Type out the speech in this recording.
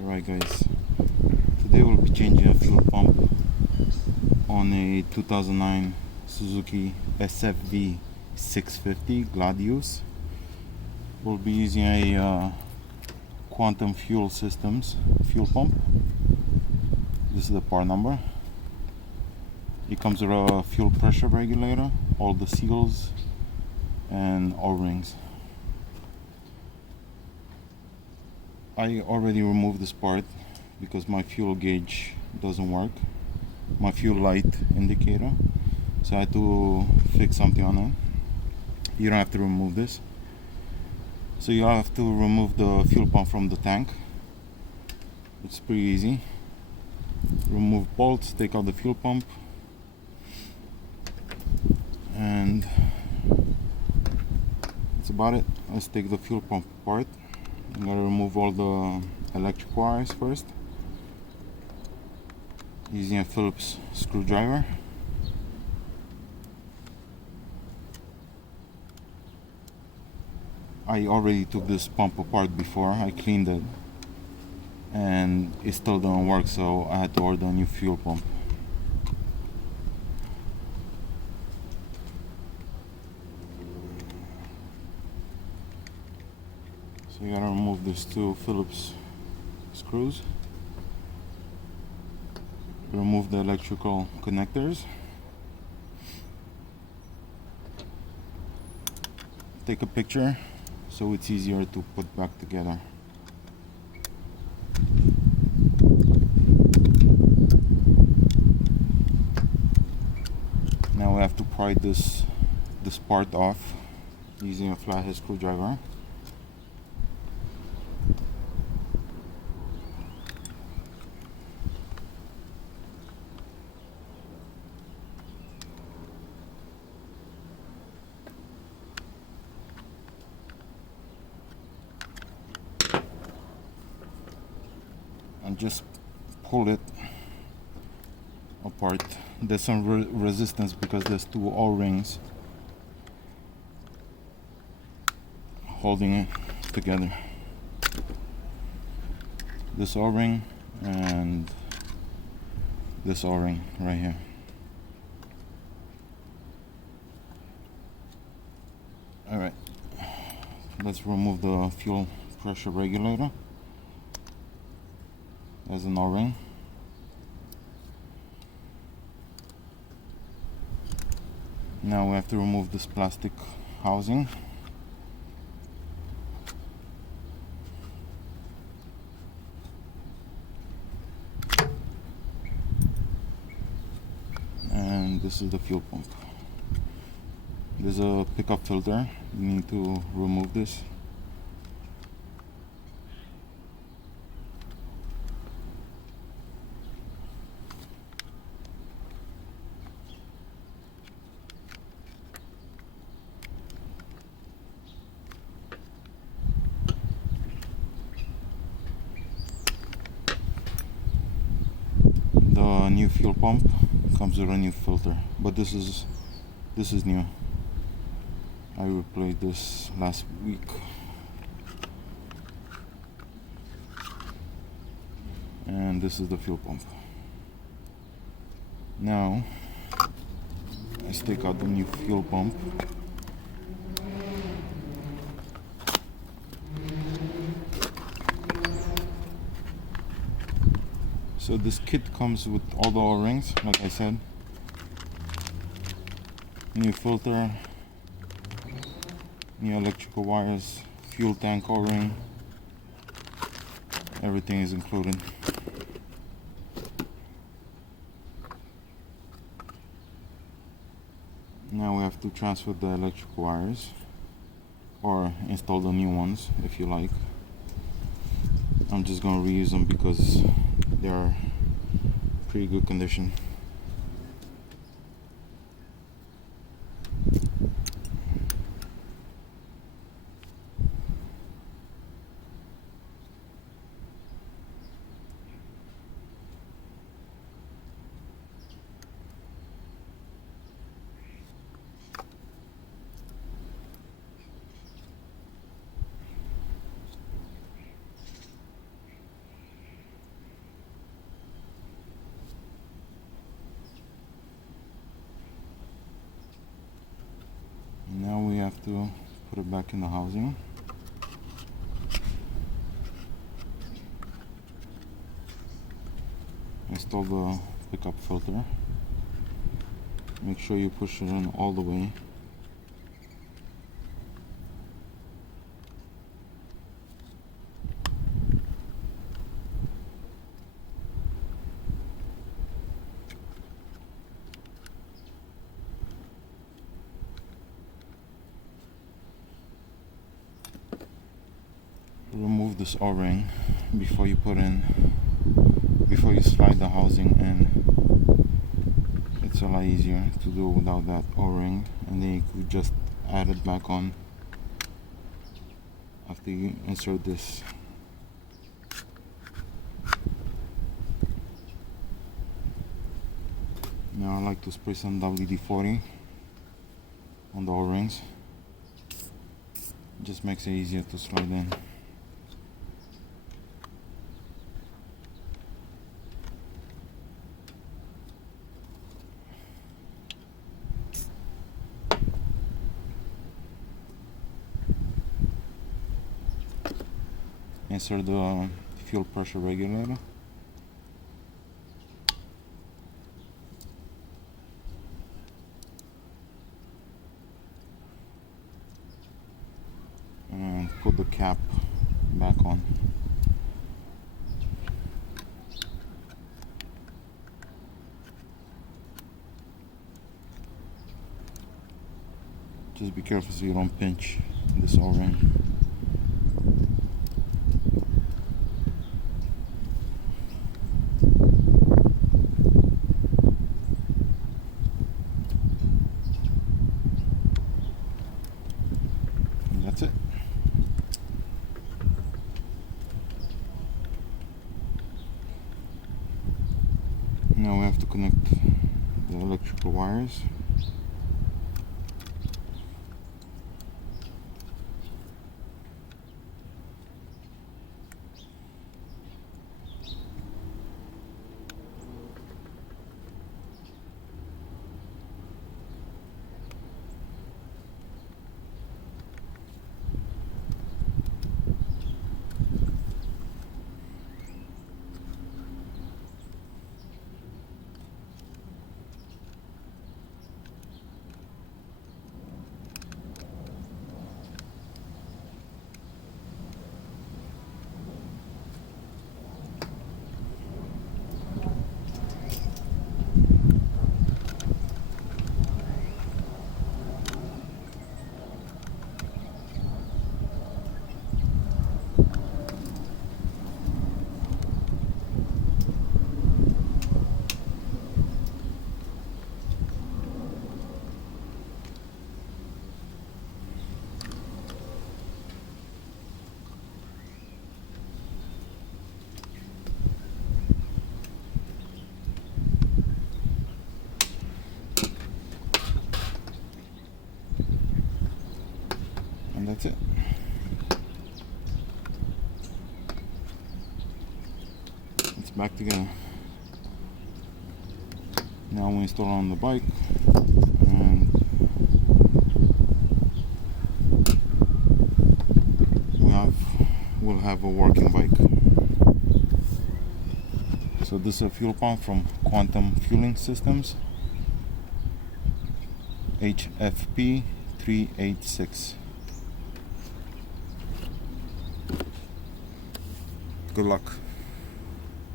Alright guys, today we'll be changing a fuel pump on a 2009 Suzuki SFV650 Gladius. We'll be using a Quantum Fuel Systems fuel pump. This is the part number. It comes with a fuel pressure regulator, all the seals and O-rings. I already removed this part because my fuel gauge doesn't work, my fuel light indicator, so I had to fix something on it. You don't have to remove this, so you have to remove the fuel pump from the tank. It's pretty easy. Remove bolts, take out the fuel pump, and that's about it. Let's take the fuel pump apart. I'm going to remove all the electric wires first using a Phillips screwdriver. I already took this pump apart before. I cleaned it and it still didn't work, so I had to order a new fuel pump. So you gotta remove these two Phillips screws. Remove the electrical connectors. Take a picture so it's easier to put back together. Now we have to pry this part off using a flathead screwdriver. And just pull it apart. There's some resistance because there's two O-rings holding it together. This O-ring and this O-ring right here. Alright, let's remove the fuel pressure regulator. There's an O-ring. Now we have to remove this plastic housing. And this is the fuel pump. There's a pickup filter. You need to remove this. The new fuel pump comes with a new filter, but this is new. I replaced this last week. And this is the fuel pump. Now let's take out the new fuel pump. So this kit comes with all the O-rings, like I said. New filter, new electrical wires, fuel tank O-ring. Everything is included. Now we have to transfer the electrical wires, or install the new ones if you like. I'm just gonna reuse them because they are pretty good condition. to put it back in the housing. Install the pickup filter. Make sure you push it in all the way. Remove this O-ring before you slide the housing in. It's a lot easier to do without that O-ring, and then you could just add it back on after you insert this. Now I like to spray some WD-40 on the O-rings. It just makes it easier to slide in. Insert the fuel pressure regulator. And put the cap back on. Just be careful so you don't pinch this O-ring. That's it. Now we have to connect the electrical wires. And that's it. It's back together. Now we install it on the bike, and we'll have a working bike. So this is a fuel pump from Quantum Fueling Systems, HFP386. Good luck.